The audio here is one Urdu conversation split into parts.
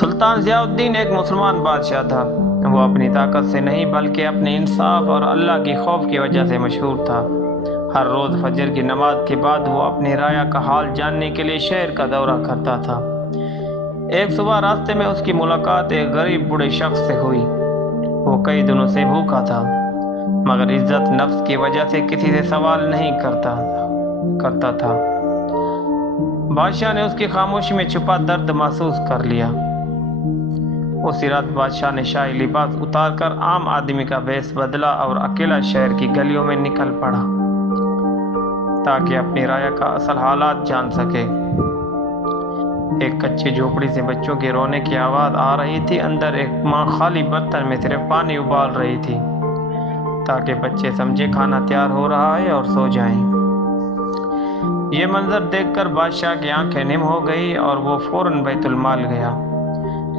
سلطان ضیاء الدین ایک مسلمان بادشاہ تھا۔ وہ اپنی طاقت سے نہیں بلکہ اپنے انصاف اور اللہ کی خوف کی وجہ سے مشہور تھا۔ ہر روز فجر کی نماز کے بعد وہ اپنی رعایا کا حال جاننے کے لیے شہر کا دورہ کرتا تھا۔ ایک صبح راستے میں اس کی ملاقات ایک غریب بوڑھے شخص سے ہوئی۔ وہ کئی دنوں سے بھوکا تھا، مگر عزت نفس کی وجہ سے کسی سے سوال نہیں کرتا تھا۔ بادشاہ نے اس کی خاموشی میں چھپا درد محسوس کر لیا۔ اسی رات بادشاہ نے شاہی لباس اتار کر عام آدمی کا بھیس بدلا اور اکیلا شہر کی گلیوں میں نکل پڑا تاکہ اپنی رعایا کا اصل حالات جان سکے۔ ایک کچی جھوپڑی سے بچوں کے رونے کی آواز آ رہی تھی۔ اندر ایک ماں خالی برتن میں صرف پانی ابال رہی تھی تاکہ بچے سمجھے کھانا تیار ہو رہا ہے اور سو جائیں۔ یہ منظر دیکھ کر بادشاہ کی آنکھیں نم ہو گئی اور وہ فوراً بیت المال گیا۔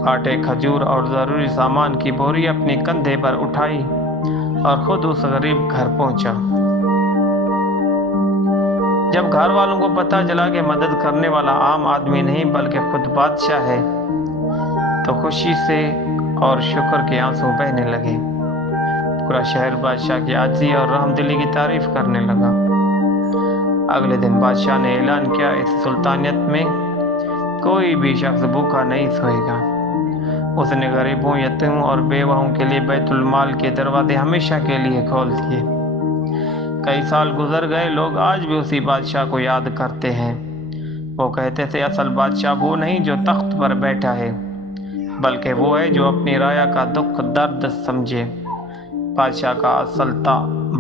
آٹے، کھجور اور ضروری سامان کی بوری اپنے کندھے پر اٹھائی اور خود اس غریب گھر پہنچا۔ جب گھر والوں کو پتہ چلا کہ مدد کرنے والا عام آدمی نہیں بلکہ خود بادشاہ ہے تو خوشی سے اور شکر کے آنسو بہنے لگے۔ پورا شہر بادشاہ کی عاجزی اور رحم دلی کی تعریف کرنے لگا۔ اگلے دن بادشاہ نے اعلان کیا، اس سلطنت میں کوئی بھی شخص بھوکا نہیں سوئے گا۔ اس نے غریبوں، یتیموں اور بیواؤں کے لیے بیت المال کے دروازے ہمیشہ کے لیے کھول دیے۔ کئی سال گزر گئے، لوگ آج بھی اسی بادشاہ کو یاد کرتے ہیں۔ وہ کہتے تھے اصل بادشاہ وہ نہیں جو تخت پر بیٹھا ہے بلکہ وہ ہے جو اپنی رعایا کا دکھ درد سمجھے۔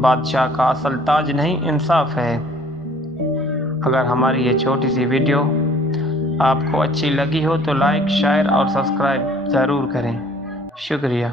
بادشاہ کا اصل تاج نہیں، انصاف ہے۔ اگر ہماری یہ چھوٹی سی ویڈیو آپ کو اچھی لگی ہو تو لائک، شیئر اور سبسکرائب ضرور کریں۔ شکریہ۔